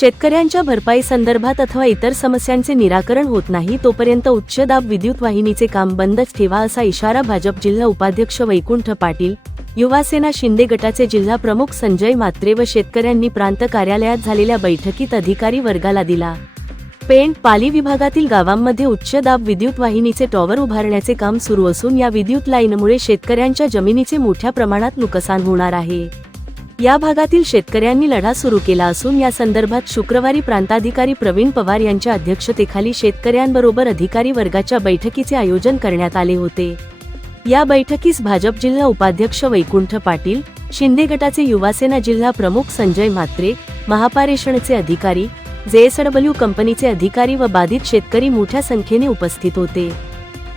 शेतकऱ्यांच्या भरपाई संदर्भात अथवा इतर समस्यांचे निराकरण होत नाही तोपर्यंत उच्च दाब विद्युत वाहिनीचे काम बंदच ठेवा असा इशारा भाजप जिल्हा उपाध्यक्ष वैकुंठ पाटील युवासेना शिंदे गटाचे जिल्हा प्रमुख संजय मात्रे व शेतकऱ्यांनी प्रांत कार्यालयात झालेल्या बैठकीत अधिकारी वर्गाला दिला. पेंट पाली विभागातील गावांमध्ये उच्च दाब विद्युत वाहिनीचे टॉवर उभारण्याचे काम सुरू असून या विद्युत लाईनमुळे शेतकऱ्यांच्या जमिनीचे मोठ्या प्रमाणात नुकसान होणार आहे. या भागातील शेतकऱ्यांनी लढा सुरू केला असून या संदर्भात शुक्रवारी प्रांताधिकारी प्रवीण पवार यांच्या अध्यक्षतेखाली शेतकऱ्यांबरोबर अधिकारी वर्गाच्या बैठकीचे आयोजन करण्यात आले होते. या बैठकीस भाजप जिल्हा उपाध्यक्ष वैकुंठ पाटील शिंदे गटाचे युवासेना जिल्हा प्रमुख संजय म्हात्रे महापारेषणचे अधिकारी जेएसडब्ल्यू कंपनीचे अधिकारी व बाधित शेतकरी मोठ्या संख्येने उपस्थित होते.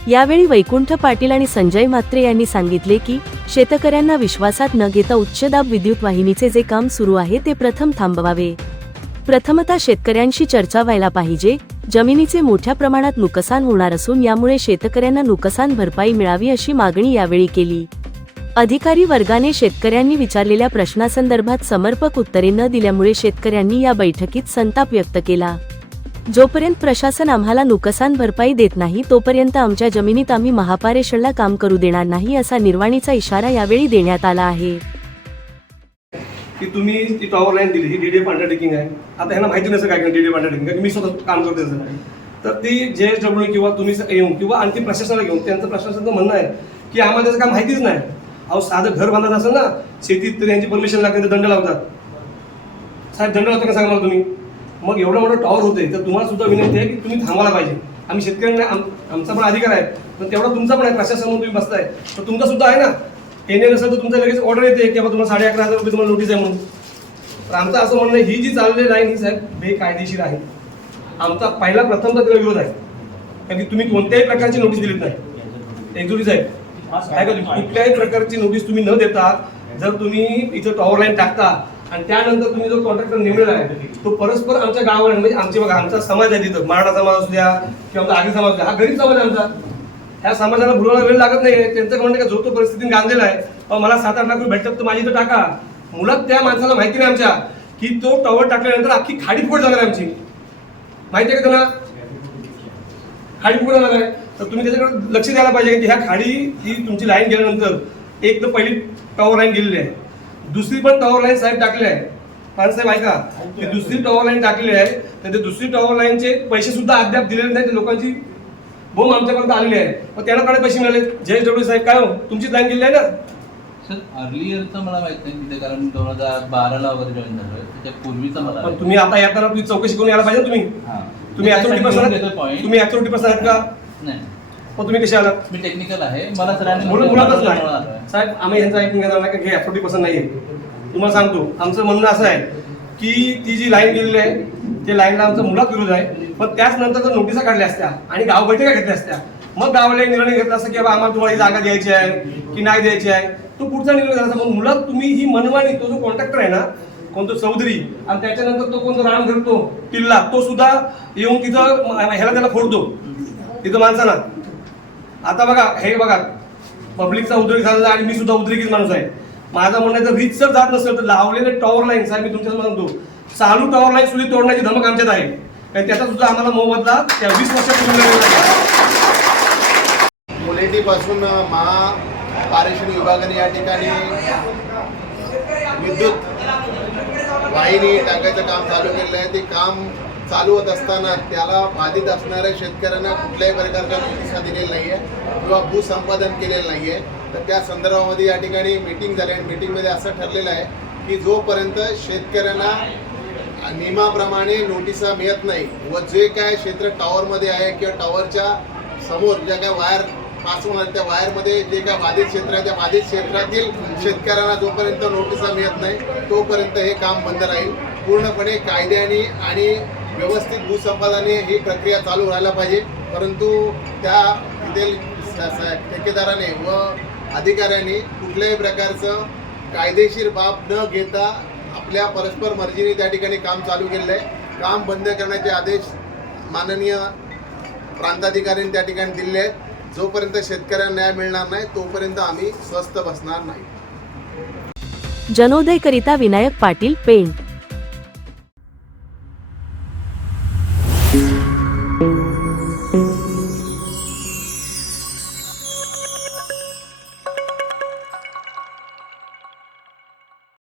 यावेळी वैकुंठ पाटील आणि संजय म्हात्रे यांनी सांगितले की शेतकऱ्यांना विश्वासात न घेता उच्च दाब विद्युत वाहिनीचे जे काम सुरू आहे ते प्रथम थांबवावे. प्रथमतः शेतकऱ्यांशी चर्चा व्हायला पाहिजे जमिनीचे मोठ्या प्रमाणात नुकसान होणार असून यामुळे शेतकऱ्यांना नुकसान भरपाई मिळावी अशी मागणी यावेळी केली. अधिकारी वर्गाने शेतकऱ्यांनी विचारलेल्या प्रश्नासंदर्भात समर्पक उत्तरे न दिल्यामुळे शेतकऱ्यांनी या बैठकीत संताप व्यक्त केला. जोपर्यंत प्रशासन आम्हाला नुकसान भरपाई देत नाही तोपर्यंत आमच्या जमिनीत आम्ही महापारेषणला काम करू देणार नाही असा निर्वाणीचा इशारा यावेळी देण्यात आला आहे. की तुम्ही ती टॉवर लाईन दिली ही डी डी पांढऱ्या टेकिंग आहे. आता ह्यांना माहिती नसेल काय डी डीडी अंडरटेकिंग कारण मी स्वतः काम करतो तर ती जे एस डब्ल्यू किंवा तुम्ही येऊन किंवा आणखी प्रशासनाला घेऊन त्यांचं प्रशासनाचं म्हणणं आहे की आम्हाला त्याचं काय माहितीच नाही. अहो साधं घर बांधत असेल ना शेतीत तर यांची परमिशन लागते तर दंड लावतात. साहेब दंड लावतो का सांगा मला तुम्ही? मग एवढं मोठं टॉवर होते तर तुम्हाला सुद्धा विनंती आहे की तुम्ही थांबायला पाहिजे. आम्ही शेतकऱ्यांना आम- आमचा पण अधिकार आहे. पण तेवढा तुमचा पण आहे. प्रशासन म्हणून तुम्ही बसताय. तर तुमचा सुद्धा आहे ना? येणे नसेल तर तुमचा लगेच ऑर्डर येते की बाबा तुम्हाला साडे अकरा हजार रुपये तुम्हाला नोटीस आहे म्हणून. तर आमचं असं म्हणणं ही जी चाललेली लाईन ही साहेब बेकायदेशीर आहे. आमचा पहिला प्रथम तर त्याला विरोध आहे. कारण की तुम्ही कोणत्याही प्रकारची नोटीस दिलीत नाही. एकजुटी साहेब. काय का कुठल्याही प्रकारची नोटीस तुम्ही न देता जर तुम्ही इथं टॉवर लाईन टाकता आणि त्यानंतर तुम्ही जो कॉन्ट्रॅक्टर निवडला आहे तो परस्पर आमच्या गावाने म्हणजे आमचे बघा आमचा समाज आहे तिथं. मराठा समाज असू द्या किंवा आमचा आगी समाज द्या हा गरीब समाज आहे आमचा. ह्या समाजाला भुलायला वेळ लागत नाही. त्यांचं म्हणणं का जो तो परिस्थितीने गांधलेला आहे मला सात आठ लाख रुपये भेटतात तर माझी इथं टाका. मुळात त्या माणसाला माहिती नाही आमच्या की तो टॉवर टाकल्यानंतर अख्खी खाडी फुकट जाणार आहे आमची. माहिती आहे का त्यांना? खाडी फुकट जाणार आहे. तर तुम्ही त्याच्याकडे लक्ष द्यायला पाहिजे की ह्या खाडी ही तुमची लाईन गेल्यानंतर एक तर पहिली टॉवर लाईन गेलेली आहे. दुसरी पण टॉवर लाईन साहेब टाकली आहे. साहेब ऐका. ती दुसरी टॉवर लाईन टाकलेली आहे तर ते दुसरी टॉवर लाईनचे पैसे सुद्धा अद्याप दिलेले नाही ते लोकांची बोम आमच्यापर्यंत आलेली आहे. मग त्यांना कडे पैसे मिळाले. जय डब्ल्यू साहेब काय हो? तुमचीच लाईन गेली आहे ना? सर अर्लियरचं मला माहीत नाही तिथे कारण दोन हजार बाराला वगैरे जॉईन झालोय त्याच्या पूर्वीचं मला पण तुम्ही आता येताना तुम्ही चौकशी करून यायला पाहिजे ना तुम्ही. हा. तुम्ही अथॉरिटी पर्सन. तुम्ही अथॉरिटी पर्सन आहात का? नाही. मग तुम्ही कसे आलात? मी टेक्निकल आहे. मला सरांनी म्हणून मुळातच नाही आहे. साहेब आम्ही यांचा ऐकून घेणार नाही का हे अथॉरिटी पर्सन नाहीये. तुम्हाला सांगतो आमचं म्हणणं असं आहे की ती जी लाईन गेलेली आहे त्या लाईनला आमचा मुळात विरोध आहे. पण त्याच नंतर जर नोटिसा काढल्या असत्या आणि गाव बैठका घेतल्या असत्या मग गावाला निर्णय घेतला असता की बाबा आम्हाला तुम्हाला ही जागा द्यायची आहे की नाही द्यायची आहे तो पुढचा निर्णय झाला. मग मुळात तुम्ही ही मनमानी तो जो कॉन्ट्रॅक्टर आहे ना कोणतो चौधरी आणि त्याच्यानंतर तो कोणतो राम करतो किल्ला तो सुद्धा येऊन तिथं ह्याला त्याला फोडतो. तिथं माणसाला. आता बघा हे बघा पब्लिकचा उद्रेक झालेला आणि मी सुद्धा उद्रेकीच माणूस आहे. माझं म्हणणं जर रीत जर जात नसेल तर लावलेले टॉवर लाईन आहे मी तुमच्या म्हणतो. चालू टॉवर लाईन सुद्धा तोडण्याची धमक आमच्यात आहे. आणि त्याचा सुद्धा आम्हाला मोबदला त्या वीस वर्षाचा मुलेटीपासून आहे. मुलेटीपासून महापारेषण विभागाने या ठिकाणी विद्युत वाहिनी टाकायचं काम चालू केलेलं आहे. ते काम चालवत असताना त्याला बाधित असणाऱ्या शेतकऱ्यांना कुठल्याही प्रकारचा नोटिसा दिलेल्या नाही आहे किंवा भूसंपादन केलेलं नाही आहे तर त्या संदर्भामध्ये या ठिकाणी मीटिंग झाली आणि मीटिंगमध्ये असं ठरलेलं आहे की जोपर्यंत शेतकऱ्यांना नियमाप्रमाणे नोटिसा मिळत नाही व जे काय क्षेत्र टॉवरमध्ये आहे किंवा टॉवरच्या समोर ज्या काय वायर पास होणार त्या वायरमध्ये जे काय बाधित क्षेत्र आहे त्या बाधित क्षेत्रातील शेतकऱ्यांना जोपर्यंत नोटिसा मिळत नाही तोपर्यंत हे काम बंद राहील. पूर्णपणे कायद्याने आणि व्यवस्थित भूसंपादने ही प्रक्रिया चालू व्हायला पाहिजे. परंतु त्या तेथील ठेकेदाराने व अधिकाऱ्यांनी कुठल्याही प्रकारचं कायदेशीर बाब न घेता आपल्या परस्पर मर्जीने त्या ठिकाणी काम चालू केलेलं आहे. काम बंद करण्याचे आदेश माननीय प्रांताधिकाऱ्यांनी त्या ठिकाणी दिलेले आहेत. जोपर्यंत शेतकऱ्यांना न्याय मिळणार नाही तोपर्यंत आम्ही स्वस्त बसणार नाही. जनोदय करिता विनायक पाटील पेंट